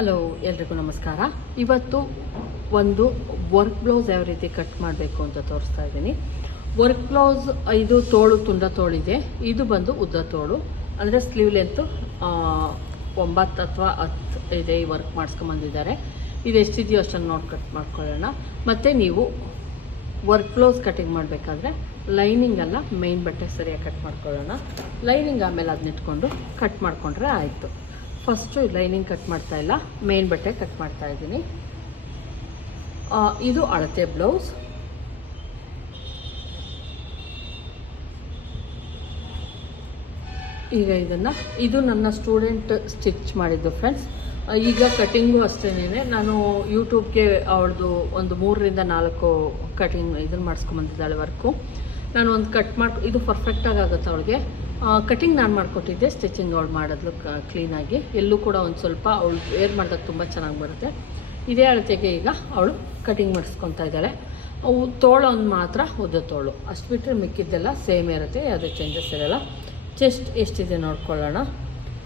Hello, ಎಲ್ರಿಗೂ ನಮಸ್ಕಾರ. ಇವತ್ತು ಒಂದು ವರ್ಕ್ ಬ್ಲೌಸ್ ಯಾವ ರೀತಿ ಕಟ್ ಮಾಡಬೇಕು ಅಂತ ತೋರಿಸ್ತಾ ಇದ್ದೀನಿ. ವರ್ಕ್ ಬ್ಲೌಸ್ ಇದು ತೋಳು ತುಂಡ ತೋಳಿದೆ, ಇದು ಬಂದು ಉದ್ದ ತೋಳು, ಅಂದರೆ ಸ್ಲೀವ್ ಲೆಂತು 9 ಅಥವಾ 10 ಇದೆ. ಈ ವರ್ಕ್ ಮಾಡಿಸ್ಕೊಂಬಂದಿದ್ದಾರೆ. ಇದು ಎಷ್ಟಿದೆಯೋ ಅಷ್ಟನ್ನು ನೋಡಿ ಕಟ್ ಮಾಡ್ಕೊಳ್ಳೋಣ. ಮತ್ತು ನೀವು ವರ್ಕ್ ಬ್ಲೌಸ್ ಕಟಿಂಗ್ ಮಾಡಬೇಕಾದ್ರೆ ಲೈನಿಂಗ್ ಅಲ್ಲ, ಮೇನ್ ಬಟ್ಟೆ ಸರಿಯಾಗಿ ಕಟ್ ಮಾಡ್ಕೊಳ್ಳೋಣ. ಲೈನಿಂಗ್ ಆಮೇಲೆ ಅದನ್ನ ಇಟ್ಕೊಂಡು ಕಟ್ ಮಾಡಿಕೊಂಡ್ರೆ ಆಯಿತು. ಫಸ್ಟು ಲೈನಿಂಗ್ ಕಟ್ ಮಾಡ್ತಾ ಇಲ್ಲ, ಮೇನ್ ಬಟ್ಟೆ ಕಟ್ ಮಾಡ್ತಾ ಇದ್ದೀನಿ. ಇದು ಅಳತೆ ಬ್ಲೌಸ್. ಈಗ ಇದು ನನ್ನ ಸ್ಟೂಡೆಂಟ್ ಸ್ಟಿಚ್ ಮಾಡಿದ್ದು ಫ್ರೆಂಡ್ಸ್. ಈಗ ಕಟಿಂಗು ಅಷ್ಟೇನೆ. ನಾನು ಯೂಟ್ಯೂಬ್ಗೆ ಅವಳದು ಒಂದು 3 ರಿಂದ 4 ಕಟಿಂಗ್ ಇದನ್ನು ಮಾಡಿಸ್ಕೊಂಬಂದಿದ್ದಾಳೆ ವರ್ಕು. ನಾನು ಒಂದು ಕಟ್ ಮಾಡಿ, ಇದು ಪರ್ಫೆಕ್ಟಾಗಿ ಆಗುತ್ತೆ ಅವಳಿಗೆ. ಕಟಿಂಗ್ ನಾನು ಮಾಡಿಕೊಟ್ಟಿದ್ದೆ, ಸ್ಟಿಚಿಂಗ್ ಅವಳು ಮಾಡಿದ್ಲು ಕ್ಲೀನಾಗಿ. ಎಲ್ಲೂ ಕೂಡ ಒಂದು ಸ್ವಲ್ಪ ಅವಳು ವೇರ್ ಮಾಡಿದಾಗ ತುಂಬ ಚೆನ್ನಾಗಿ ಬರುತ್ತೆ. ಇದೇ ಅಳತೆಗೆ ಈಗ ಅವಳು ಕಟಿಂಗ್ ಮಾಡಿಸ್ಕೊತಾ ಇದ್ದಾಳೆ. ಅವು ತೋಳು ಒಂದು ಮಾತ್ರ ಉದ್ದ ತೋಳು, ಅಷ್ಟು ಬಿಟ್ಟರೆ ಮಿಕ್ಕಿದ್ದೆಲ್ಲ ಸೇಮ್ ಇರುತ್ತೆ, ಯಾವುದೇ ಚೇಂಜಸ್ ಇರೋಲ್ಲ. ಚೆಸ್ಟ್ ಎಷ್ಟಿದೆ ನೋಡ್ಕೊಳ್ಳೋಣ.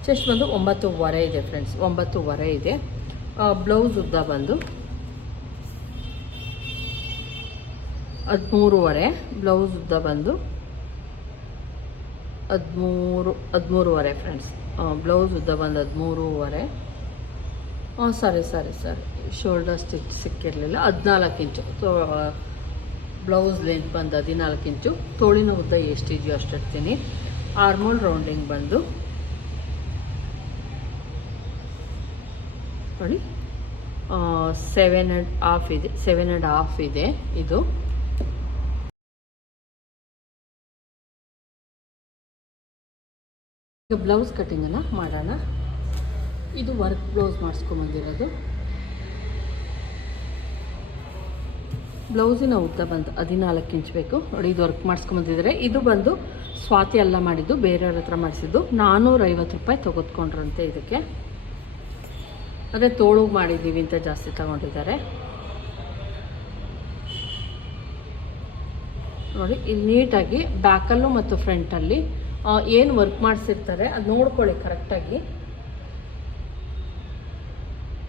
ಚೆಸ್ಟ್ ಬಂದು 9.25 ಇದೆ ಫ್ರೆಂಡ್ಸ್, 9.25 ಇದೆ. ಬ್ಲೌಸ್ ಉದ್ದ ಬಂದು 13.5, ಬ್ಲೌಸ್ ಉದ್ದ ಬಂದು 13.5 ಫ್ರೆಂಡ್ಸ್. ಬ್ಲೌಸ್ ಉದ್ದ ಬಂದು 13.5. ಸಾರಿ ಶೋಲ್ಡರ್ ಸ್ಟಿಚ್ ಸಿಕ್ಕಿರಲಿಲ್ಲ. 14 ಇಂಚು ಬ್ಲೌಸ್ ಲೆಂತ್ ಬಂದು 14 ಇಂಚು. ತೋಳಿನ ಉದ್ದ ಎಷ್ಟಿದೆಯೋ ಅಷ್ಟು ಇಡ್ತೀನಿ. ಆರ್ಮೋಲ್ ರೌಂಡಿಂಗ್ ಬಂದು ನೋಡಿ 7.5 ಇದೆ, 7.5 ಇದೆ ಇದು. ಈಗ ಬ್ಲೌಸ್ ಕಟ್ಟಿಂಗನ್ನು ಮಾಡೋಣ. ಇದು ವರ್ಕ್ ಬ್ಲೌಸ್ ಮಾಡಿಸ್ಕೊಂಬಂದಿರೋದು. ಬ್ಲೌಸಿನ ಉದ್ದ ಬಂದು 14 ಇಂಚ್ ಬೇಕು ನೋಡಿ. ಇದು ವರ್ಕ್ ಮಾಡಿಸ್ಕೊಂಬಂದಿದ್ದಾರೆ. ಇದು ಬಂದು ಸ್ವಾತಿ ಎಲ್ಲ ಮಾಡಿದ್ದು, ಬೇರೆಯವ್ರ ಹತ್ರ ಮಾಡಿಸಿದ್ದು. 450 ರೂಪಾಯಿ ತೆಗೆದುಕೊಂಡ್ರಂತೆ ಇದಕ್ಕೆ. ಅದೇ ತೋಳು ಮಾಡಿದ್ದೀವಿ ಅಂತ ಜಾಸ್ತಿ ತಗೊಂಡಿದ್ದಾರೆ ನೋಡಿ. ಇಲ್ಲಿ ನೀಟಾಗಿ ಬ್ಯಾಕಲ್ಲೂ ಮತ್ತು ಫ್ರಂಟಲ್ಲಿ ಏನು ವರ್ಕ್ ಮಾಡಿಸಿರ್ತಾರೆ ಅದು ನೋಡ್ಕೊಳ್ಳಿ ಕರೆಕ್ಟಾಗಿ.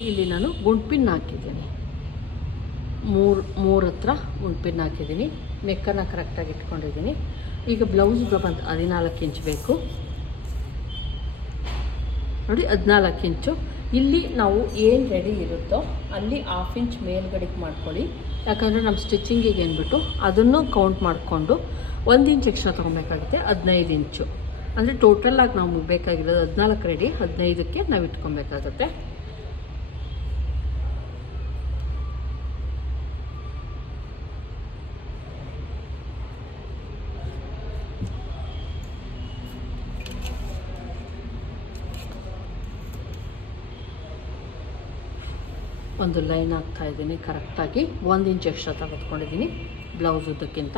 ಇಲ್ಲಿ ನಾನು ಗುಂಡ್ಪಿನ್ ಹಾಕಿದ್ದೀನಿ, ಮೂರು ಹತ್ರ ಗುಂಡ್ಪಿನ್ ಹಾಕಿದ್ದೀನಿ. ನೆಕ್ಕನ್ನು ಕರೆಕ್ಟಾಗಿ ಇಟ್ಕೊಂಡಿದ್ದೀನಿ. ಈಗ ಬ್ಲೌಸ್ಗೆ ಬಂದು 14 ಇಂಚ್ ಬೇಕು ನೋಡಿ, 14 ಇಂಚು. ಇಲ್ಲಿ ನಾವು ಏನು ರೆಡಿ ಇರುತ್ತೋ ಅಲ್ಲಿ 1/2 ಇಂಚ್ ಮೇಲ್ಗಡೆಗೆ ಮಾಡ್ಕೊಳ್ಳಿ. ಯಾಕಂದರೆ ನಮ್ಮ ಸ್ಟಿಚಿಂಗಿಗೆ ಏನ್ಬಿಟ್ಟು ಅದನ್ನು ಕೌಂಟ್ ಮಾಡಿಕೊಂಡು 1 ಇಂಚ್ ಎಕ್ಸ್ಟ್ರಾ ತೊಗೊಬೇಕಾಗುತ್ತೆ. 15 ಇಂಚು ಅಂದರೆ ಟೋಟಲಾಗಿ ನಾವು ಬೇಕಾಗಿರೋದು 14 ರೆಡಿ, 15ಕ್ಕೆ ನಾವು ಇಟ್ಕೊಬೇಕಾಗತ್ತೆ. ಒಂದು ಲೈನ್ ಹಾಕ್ತಾಯಿದ್ದೀನಿ ಕರೆಕ್ಟಾಗಿ. 1 ಇಂಚ್ ಎಕ್ಸ್ಟ್ರಾ ತೆಗೆದುಕೊಂಡಿದ್ದೀನಿ ಬ್ಲೌಸ್ ಉದ್ದಕ್ಕಿಂತ.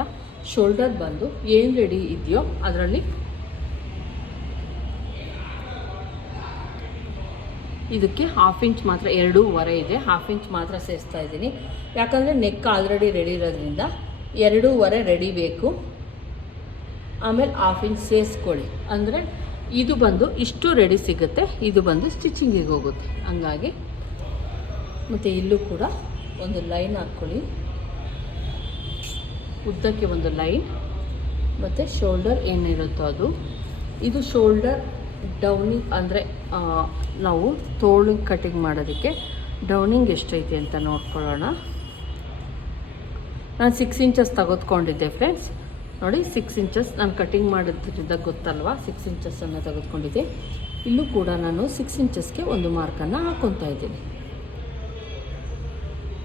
ಶೋಲ್ಡರ್ ಬಂದು ಏನು ರೆಡಿ ಇದೆಯೋ ಅದರಲ್ಲಿ ಇದಕ್ಕೆ 1/2 ಇಂಚ್ ಮಾತ್ರ, 2.25 ಇದೆ, 1/2 ಇಂಚ್ ಮಾತ್ರ ಸೇರಿಸ್ತಾ ಇದ್ದೀನಿ. ಯಾಕಂದರೆ ನೆಕ್ ಆಲ್ರೆಡಿ ರೆಡಿ ಇರೋದ್ರಿಂದ 2.25 ರೆಡಿ ಬೇಕು. ಆಮೇಲೆ 1/2 ಇಂಚ್ ಸೇರಿಸ್ಕೊಳ್ಳಿ. ಅಂದರೆ ಇದು ಬಂದು ಇಷ್ಟು ರೆಡಿ ಸಿಗುತ್ತೆ, ಇದು ಬಂದು ಸ್ಟಿಚಿಂಗಿಗೆ ಹೋಗುತ್ತೆ. ಹಂಗಾಗಿ ಮತ್ತು ಇಲ್ಲೂ ಕೂಡ ಒಂದು ಲೈನ್ ಹಾಕ್ಕೊಳ್ಳಿ, ಉದ್ದಕ್ಕೆ ಒಂದು ಲೈನ್. ಮತ್ತು ಶೋಲ್ಡರ್ ಏನಿರುತ್ತೋ ಅದು, ಇದು ಶೋಲ್ಡರ್ ಡೌನಿಂಗ್, ಅಂದರೆ ನಾವು ತೋಳು ಕಟಿಂಗ್ ಮಾಡೋದಕ್ಕೆ ಡೌನಿಂಗ್ ಎಷ್ಟೈತೆ ಅಂತ ನೋಡ್ಕೊಳ್ಳೋಣ. ನಾನು 6 ಇಂಚಸ್ ತೆಗೆದುಕೊಂಡಿದ್ದೆ ಫ್ರೆಂಡ್ಸ್ ನೋಡಿ. 6 ಇಂಚಸ್ ನಾನು ಕಟಿಂಗ್ ಮಾಡೋದ್ರಿಂದ ಗೊತ್ತಲ್ವ, 6 ಇಂಚಸ್ಸನ್ನು ತೆಗೆದುಕೊಂಡಿದ್ದೆ. ಇಲ್ಲೂ ಕೂಡ ನಾನು 6 ಇಂಚಸ್ಗೆ ಒಂದು ಮಾರ್ಕನ್ನು ಹಾಕ್ಕೊತಾ ಇದ್ದೀನಿ.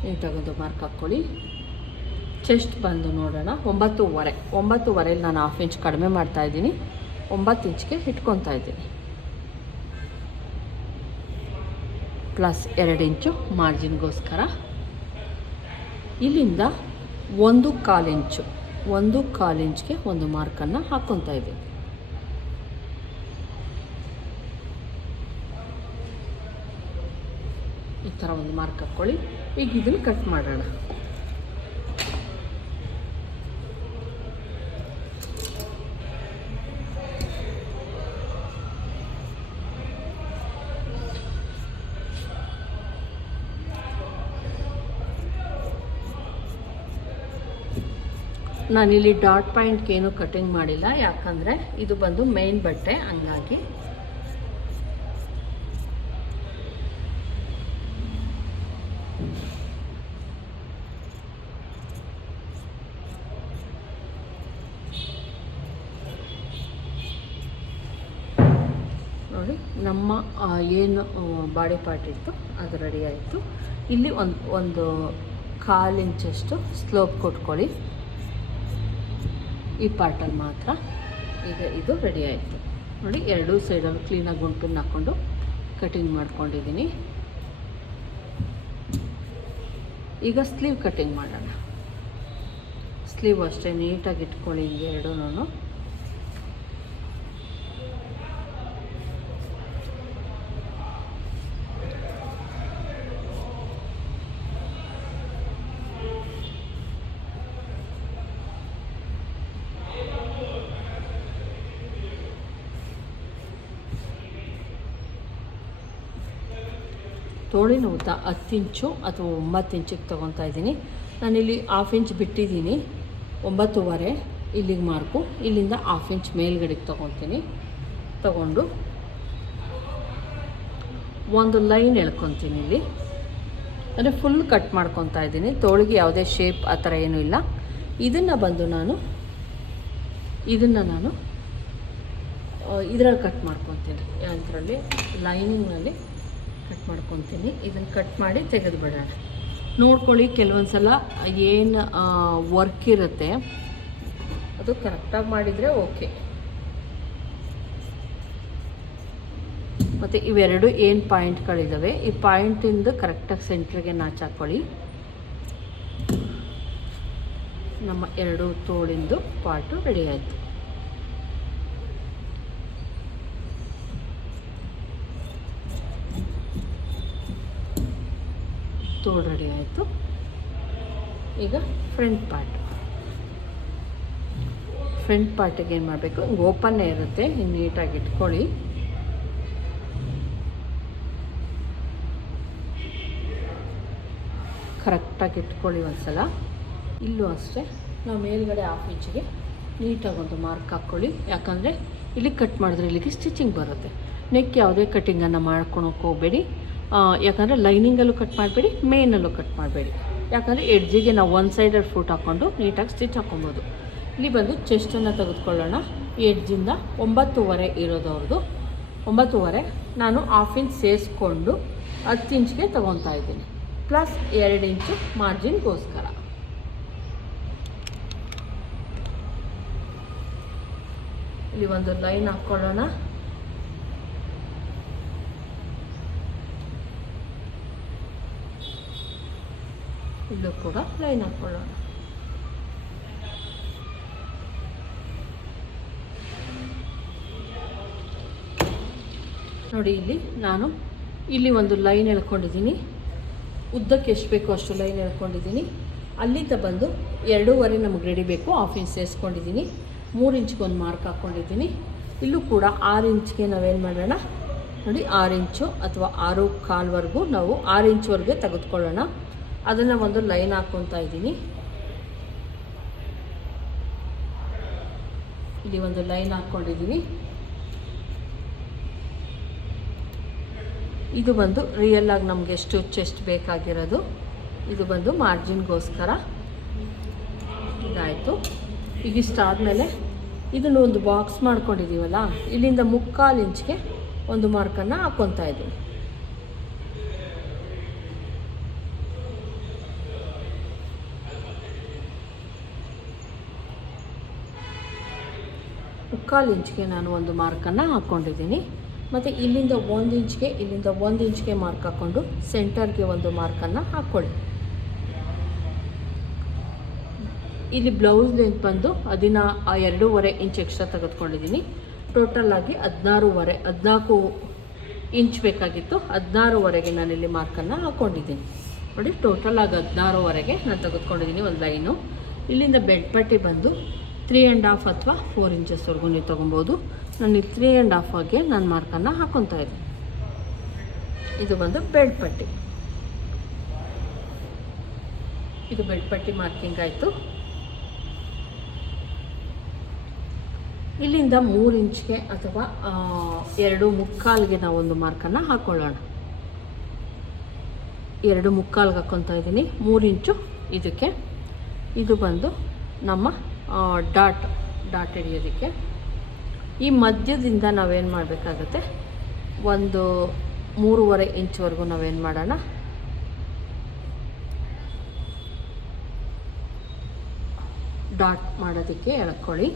ನೀಟಾಗೊಂದು ಮಾರ್ಕ್ ಹಾಕ್ಕೊಳ್ಳಿ. ಚೆಸ್ಟ್ ಬಂದು ನೋಡೋಣ 9.25 ನಾನು 1/2 ಇಂಚ್ ಕಡಿಮೆ ಮಾಡ್ತಾಯಿದ್ದೀನಿ, 9 ಇಂಚ್ಗೆ ಇಟ್ಕೊತಾ ಇದ್ದೀನಿ. ಪ್ಲಸ್ 2 ಇಂಚು ಮಾರ್ಜಿನ್ಗೋಸ್ಕರ. ಇಲ್ಲಿಂದ 1/4 ಇಂಚ್ಗೆ ಒಂದು ಮಾರ್ಕನ್ನು ಹಾಕ್ಕೊತಾ ಇದ್ದೀನಿ. ಈ ಥರ ಒಂದು ಮಾರ್ಕ್ ಹಾಕ್ಕೊಳ್ಳಿ. ಈಗ ಇದನ್ನು ಕಟ್ ಮಾಡೋಣ. ನಾನಿಲ್ಲಿ ಡಾಟ್ ಪಾಯಿಂಟ್ಗೆ ಏನು ಕಟಿಂಗ್ ಮಾಡಿಲ್ಲ, ಯಾಕಂದರೆ ಇದು ಬಂದು ಮೇನ್ ಬಟ್ಟೆ, ಹಂಗಾಗಿ ನೋಡಿ ನಮ್ಮ ಏನು ಬಾಡಿ ಪಾರ್ಟ್ ಇತ್ತು ಅದು ರೆಡಿ ಆಯಿತು. ಇಲ್ಲಿ ಒಂದು 1/4 ಇಂಚಷ್ಟು ಸ್ಲೋಪ್ ಕೊಟ್ಕೊಳ್ಳಿ ಈ ಪಾರ್ಟಲ್ಲಿ ಮಾತ್ರ. ಈಗ ಇದು ರೆಡಿ ಆಯಿತು ನೋಡಿ. ಎರಡೂ ಸೈಡಲ್ಲಿ ಕ್ಲೀನಾಗಿ ಗುಂಟನ್ನು ಹಾಕ್ಕೊಂಡು ಕಟಿಂಗ್ ಮಾಡ್ಕೊಂಡಿದ್ದೀನಿ. ಈಗ ಸ್ಲೀವ್ ಕಟಿಂಗ್ ಮಾಡೋಣ. ಸ್ಲೀವ್ ಅಷ್ಟೇ ನೀಟಾಗಿ ಇಟ್ಕೊಳ್ಳಿ ಹಿಂಗೆ ಎರಡೂ. ತೋಳಿನ ಉದ್ದ 10 ಇಂಚು ಅಥವಾ 9 ಇಂಚಿಗೆ ತೊಗೊತಾ ಇದ್ದೀನಿ. ನಾನಿಲ್ಲಿ 1/2 ಇಂಚ್ ಬಿಟ್ಟಿದ್ದೀನಿ, 9.5 ಇಲ್ಲಿಗೆ ಮಾರ್ಕು. ಇಲ್ಲಿಂದ 1/2 ಇಂಚ್ ಮೇಲ್ಗಡೆಗೆ ತೊಗೊತೀನಿ. ತಗೊಂಡು ಒಂದು ಲೈನ್ ಎಳ್ಕೊತೀನಿ ಇಲ್ಲಿ. ಅಂದರೆ ಫುಲ್ ಕಟ್ ಮಾಡ್ಕೊತಾ ಇದ್ದೀನಿ. ತೋಳಿಗೆ ಯಾವುದೇ ಶೇಪ್ ಆ ಥರ ಏನೂ ಇಲ್ಲ. ಇದನ್ನು ನಾನು ಇದರಲ್ಲಿ ಕಟ್ ಮಾಡ್ಕೊತೀನಿ, ಅದರಲ್ಲಿ ಲೈನಿಂಗ್ನಲ್ಲಿ ಕಟ್ ಮಾಡ್ಕೊತೀನಿ. ಇದನ್ನು ಕಟ್ ಮಾಡಿ ತೆಗೆದು ಬಿಡೋಣ. ನೋಡ್ಕೊಳ್ಳಿ, ಕೆಲವೊಂದು ಸಲ ಏನು ವರ್ಕ್ ಇರುತ್ತೆ ಅದು ಕರೆಕ್ಟಾಗಿ ಮಾಡಿದರೆ ಓಕೆ. ಮತ್ತು ಇವೆರಡು ಏನು ಪಾಯಿಂಟ್ಗಳಿದ್ದಾವೆ, ಈ ಪಾಯಿಂಟಿಂದ ಕರೆಕ್ಟಾಗಿ ಸೆಂಟ್ರಿಗೆ ನಾಚಾಕೊಳ್ಳಿ. ನಮ್ಮ ಎರಡು ತೋಳಿಂದು ಪಾರ್ಟು ರೆಡಿ ಆಯಿತು. ತೋಳು ರೆಡಿ ಆಯಿತು. ಈಗ ಫ್ರಂಟ್ ಪಾರ್ಟಿಗೆ ಏನು ಮಾಡಬೇಕು, ಓಪನ್ನೇ ಇರುತ್ತೆ, ಹಿಂಗೆ ನೀಟಾಗಿ ಇಟ್ಕೊಳ್ಳಿ. ಕರೆಕ್ಟಾಗಿ ಇಟ್ಕೊಳ್ಳಿ ಒಂದ್ಸಲ. ಇಲ್ಲೂ ಅಷ್ಟೇ ನಾವು ಮೇಲ್ಗಡೆ 1/2 ಇಂಚಿಗೆ ನೀಟಾಗಿ ಒಂದು ಮಾರ್ಕ್ ಹಾಕ್ಕೊಳ್ಳಿ. ಯಾಕಂದರೆ ಇಲ್ಲಿ ಕಟ್ ಮಾಡಿದ್ರೆ ಇಲ್ಲಿಗೆ ಸ್ಟಿಚಿಂಗ್ ಬರುತ್ತೆ. ನೆಕ್ ಯಾವುದೇ ಕಟ್ಟಿಂಗನ್ನು ಮಾಡ್ಕೊಳಕ್ಕೆ ಹೋಗಬೇಡಿ. ಯಾಕಂದರೆ ಲೈನಿಂಗಲ್ಲೂ ಕಟ್ ಮಾಡಬೇಡಿ, ಮೇನಲ್ಲೂ ಕಟ್ ಮಾಡಬೇಡಿ. ಯಾಕಂದರೆ ಎಡ್ಜಿಗೆ ನಾವು ಒಂದು ಸೈಡಲ್ಲಿ ಫುಟ್ ಹಾಕ್ಕೊಂಡು ನೀಟಾಗಿ ಸ್ಟಿಚ್ ಹಾಕ್ಕೊಬೋದು. ಇಲ್ಲಿ ಬಂದು ಚೆಸ್ಟನ್ನು ತೆಗೆದುಕೊಳ್ಳೋಣ. ಎಡ್ಜಿಂದ 9.5 ಇರೋದು ಅವ್ರದ್ದು. 9.5 ನಾನು 1/2 ಇಂಚ್ ಸೇರಿಸ್ಕೊಂಡು 10 ಇಂಚ್ಗೆ ತೊಗೊತಾ ಇದ್ದೀನಿ, ಪ್ಲಸ್ 2 ಇಂಚು ಮಾರ್ಜಿನ್ಗೋಸ್ಕರ. ಇಲ್ಲಿ ಒಂದು ಲೈನ್ ಹಾಕ್ಕೊಳ್ಳೋಣ. ಇಲ್ಲೂ ಕೂಡ ಲೈನ್ ಹಾಕ್ಕೊಳ್ಳೋಣ. ನೋಡಿ, ಇಲ್ಲಿ ಒಂದು ಲೈನ್ ಎಳ್ಕೊಂಡಿದ್ದೀನಿ. ಉದ್ದಕ್ಕೆ ಎಷ್ಟು ಬೇಕೋ ಅಷ್ಟು ಲೈನ್ ಎಳ್ಕೊಂಡಿದ್ದೀನಿ. ಅಲ್ಲಿಂದ ಬಂದು 2.5 ನಮಗೆ ರೆಡಿ ಬೇಕು. 1/2 ಇಂಚ್ ಸೇರಿಸ್ಕೊಂಡಿದ್ದೀನಿ. 3 ಇಂಚ್ಗೆ ಒಂದು ಮಾರ್ಕ್ ಹಾಕ್ಕೊಂಡಿದ್ದೀನಿ. ಇಲ್ಲೂ ಕೂಡ 6 ಇಂಚ್ಗೆ ನಾವೇನು ಮಾಡೋಣ ನೋಡಿ, 6 ಇಂಚು ಅಥವಾ 6.25 ನಾವು 6 ಇಂಚ್ವರೆಗೆ ತೆಗೆದುಕೊಳ್ಳೋಣ. ಅದನ್ನು ಒಂದು ಲೈನ್ ಹಾಕ್ಕೊತಾ ಇದ್ದೀನಿ. ಇಲ್ಲಿ ಒಂದು ಲೈನ್ ಹಾಕ್ಕೊಂಡಿದ್ದೀನಿ. ಇದು ಬಂದು ರಿಯಲ್ ಆಗಿ ನಮಗೆ ಎಷ್ಟು ಚೆಸ್ಟ್ ಬೇಕಾಗಿರೋದು. ಇದು ಬಂದು ಮಾರ್ಜಿನ್ಗೋಸ್ಕರ. ಇದಾಯಿತು. ಈಗ ಇಷ್ಟಾದಮೇಲೆ ಇದನ್ನು ಒಂದು ಬಾಕ್ಸ್ ಮಾಡ್ಕೊಂಡಿದ್ದೀವಲ್ಲ, ಇಲ್ಲಿಂದ 3/4 ಇಂಚ್ಗೆ ಒಂದು ಮಾರ್ಕನ್ನು ಹಾಕ್ಕೊತಾ ಇದ್ದೀನಿ. ಮುಕ್ಕಾಲು ಇಂಚ್ಗೆ ನಾನು ಒಂದು ಮಾರ್ಕನ್ನು ಹಾಕ್ಕೊಂಡಿದ್ದೀನಿ. ಮತ್ತು ಇಲ್ಲಿಂದ 1 ಇಂಚ್ಗೆ ಮಾರ್ಕ್ ಹಾಕ್ಕೊಂಡು ಸೆಂಟರ್ಗೆ ಒಂದು ಮಾರ್ಕನ್ನು ಹಾಕ್ಕೊಳ್ಳಿ. ಇಲ್ಲಿ ಬ್ಲೌಸ್ ಲೆಂತ್ ಬಂದು 2.5 ಇಂಚ್ ಎಕ್ಸ್ಟ್ರಾ ತೆಗೆದುಕೊಂಡಿದ್ದೀನಿ. ಟೋಟಲಾಗಿ 14 ಇಂಚ್ ಬೇಕಾಗಿತ್ತು. 16ವರೆಗೆ ನಾನಿಲ್ಲಿ ಮಾರ್ಕನ್ನು ಹಾಕ್ಕೊಂಡಿದ್ದೀನಿ. ನೋಡಿ, ಟೋಟಲಾಗಿ 16ವರೆಗೆ ನಾನು ತೆಗೆದುಕೊಂಡಿದ್ದೀನಿ ಒಂದು ಲೈನು. ಇಲ್ಲಿಂದ ಬೆಡ್ ಪಟ್ಟಿ ಬಂದು 3.5 ಅಥವಾ 4 ಇಂಚಸ್ವರೆಗೂ ನೀವು ತೊಗೊಬೋದು. ನಾನು ಇಲ್ಲಿ 3.5ಗೆ ನಾನು ಮಾರ್ಕನ್ನು ಹಾಕ್ಕೊತಾ ಇದ್ದೀನಿ. ಇದು ಬಂದು ಬೆಡ್ ಪಟ್ಟಿ. ಇದು ಬೆಡ್ ಪಟ್ಟಿ ಮಾರ್ಕಿಂಗ್ ಆಯಿತು. ಇಲ್ಲಿಂದ 3 ಇಂಚ್ಗೆ ಅಥವಾ 2.25ಗೆ ನಾವೊಂದು ಮಾರ್ಕನ್ನು ಹಾಕ್ಕೊಳ್ಳೋಣ. 2.25ಗೆ ಹಾಕ್ಕೊತಾ ಇದ್ದೀನಿ. 3 ಇಂಚು ಇದಕ್ಕೆ. ಇದು ಬಂದು ನಮ್ಮ ಡಾಟ್ ಹಿಡಿಯೋದಕ್ಕೆ. ಈ ಮಧ್ಯದಿಂದ ನಾವೇನು ಮಾಡಬೇಕಾಗುತ್ತೆ, ಒಂದು 3.5 ಇಂಚ್ವರೆಗೂ ನಾವೇನು ಮಾಡೋಣ, ಡಾಟ್ ಮಾಡೋದಕ್ಕೆ ಎಳ್ಕೊಳ್ಳಿ.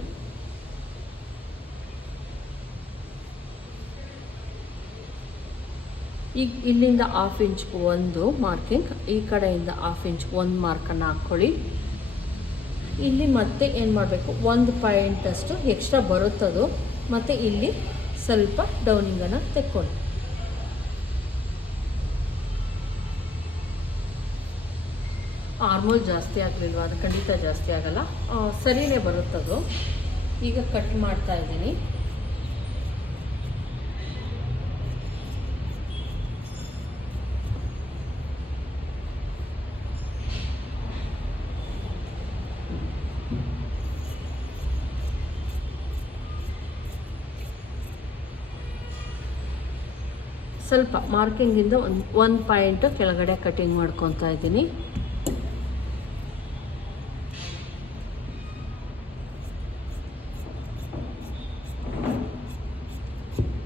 ಈಗ ಇಲ್ಲಿಂದ 1/2 ಇಂಚ್ ಒಂದು ಮಾರ್ಕಿಂಗ್, ಈ ಕಡೆಯಿಂದ 1/2 ಇಂಚ್ ಒಂದು ಮಾರ್ಕನ್ನು ಹಾಕ್ಕೊಳ್ಳಿ. ಇಲ್ಲಿ ಮತ್ತೆ ಏನು ಮಾಡಬೇಕು, 1 ಪಾಯಿಂಟಷ್ಟು ಎಕ್ಸ್ಟ್ರಾ ಬರುತ್ತದು, ಮತ್ತು ಇಲ್ಲಿ ಸ್ವಲ್ಪ ಡೌನಿಂಗನ್ನು ತೆಕ್ಕೊಳ್ಳಿ. ಆರ್ಮೋಲ್ ಜಾಸ್ತಿ ಆಗಲಿಲ್ವ, ಅದು ಖಂಡಿತ ಜಾಸ್ತಿ ಆಗಲ್ಲ, ಸರಿಯೇ ಬರುತ್ತದು. ಈಗ ಕಟ್ ಮಾಡ್ತಾ ಇದ್ದೀನಿ. ಸ್ವಲ್ಪ ಮಾರ್ಕಿಂಗಿಂದ ಒಂದು ಪಾಯಿಂಟು ಕೆಳಗಡೆ ಕಟಿಂಗ್ ಮಾಡ್ಕೊತಾ ಇದ್ದೀನಿ.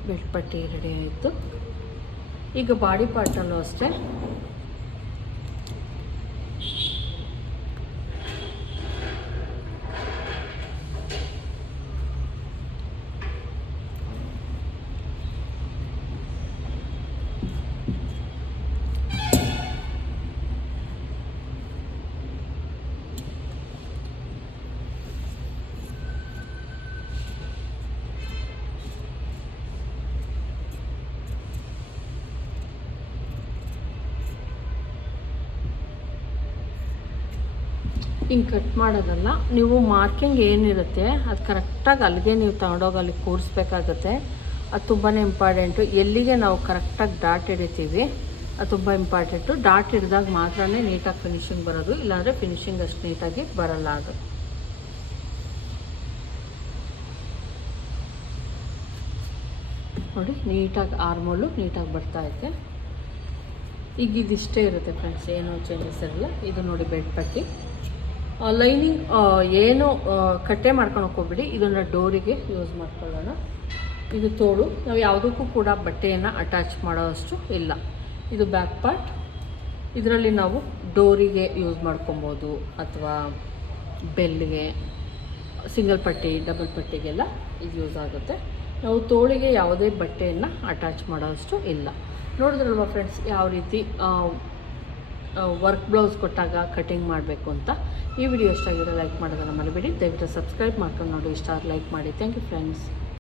ಬೆಲ್ಟ್ ಪಟ್ಟಿ ರೆಡಿ ಆಯಿತು. ಈಗ ಬಾಡಿ ಪಾರ್ಟಲ್ಲೂ ಅಷ್ಟೇ ಹಿಂಗೆ ಕಟ್ ಮಾಡೋದಲ್ಲ, ನೀವು ಮಾರ್ಕಿಂಗ್ ಏನಿರುತ್ತೆ ಅದು ಕರೆಕ್ಟಾಗಿ ಅಲ್ಲಿಗೆ ನೀವು ತಗೊಂಡೋಗಿ ಅಲ್ಲಿ ಕೂರಿಸ್ಬೇಕಾಗತ್ತೆ. ಅದು ತುಂಬಾ ಇಂಪಾರ್ಟೆಂಟು. ಎಲ್ಲಿಗೆ ನಾವು ಕರೆಕ್ಟಾಗಿ ಡಾಟ್ ಹಿಡಿತೀವಿ ಅದು ತುಂಬ ಇಂಪಾರ್ಟೆಂಟು. ಡಾಟ್ ಹಿಡಿದಾಗ ಮಾತ್ರ ನೀಟಾಗಿ ಫಿನಿಶಿಂಗ್ ಬರೋದು, ಇಲ್ಲಾಂದರೆ ಫಿನಿಶಿಂಗ್ ಅಷ್ಟು ನೀಟಾಗಿ ಬರಲ್ಲ. ಅದು ನೋಡಿ, ನೀಟಾಗಿ ಆರ್ಮೋಲು ನೀಟಾಗಿ ಬರ್ತಾಯಿದೆ. ಈಗ ಇದಿಷ್ಟೇ ಇರುತ್ತೆ ಫ್ರೆಂಡ್ಸ್, ಏನೂ ಚೇಂಜಸ್ ಇರಲ್ಲ. ಇದು ನೋಡಿ ಬೆಲ್ಟ್ ಪಟ್ಟಿ. ಲೈನಿಂಗ್ ಏನು ಕಟ್ಟೆ ಮಾಡ್ಕೊಂಡು ಹೋಗ್ಬಿಡಿ, ಇದನ್ನು ಡೋರಿಗೆ ಯೂಸ್ ಮಾಡ್ಕೊಳ್ಳೋಣ. ಇದು ತೋಳು, ನಾವು ಯಾವುದಕ್ಕೂ ಕೂಡ ಬಟ್ಟೆಯನ್ನು ಅಟ್ಯಾಚ್ ಮಾಡೋವಷ್ಟು ಇಲ್ಲ. ಇದು ಬ್ಯಾಕ್ ಪಾರ್ಟ್, ಇದರಲ್ಲಿ ನಾವು ಡೋರಿಗೆ ಯೂಸ್ ಮಾಡ್ಕೊಬೋದು, ಅಥವಾ ಬೆಲ್ಗೆ, ಸಿಂಗಲ್ ಪಟ್ಟಿ, ಡಬಲ್ ಪಟ್ಟಿಗೆಲ್ಲ ಇದು ಯೂಸ್ ಆಗುತ್ತೆ. ನಾವು ತೋಳಿಗೆ ಯಾವುದೇ ಬಟ್ಟೆಯನ್ನು ಅಟ್ಯಾಚ್ ಮಾಡೋವಷ್ಟು ಇಲ್ಲ. ನೋಡಿದ್ರಲ್ವ ಫ್ರೆಂಡ್ಸ್ ಯಾವ ರೀತಿ ವರ್ಕ್ ಬ್ಲೌಸ್ ಕೊಟ್ಟಾಗ ಕಟಿಂಗ್ ಮಾಡಬೇಕು ಅಂತ. ಈ ವಿಡಿಯೋ ಇಷ್ಟ ಆಗಿದ್ರೆ ಲೈಕ್ ಮಾಡೋದನ್ನು ಮರಿಬೇಡಿ. ದಯವಿಟ್ಟು ಸಬ್ಸ್ಕ್ರೈಬ್ ಮಾಡ್ಕೊಂಡು ನೋಡಿ, ಇಷ್ಟ ಲೈಕ್ ಮಾಡಿ. Thank you friends.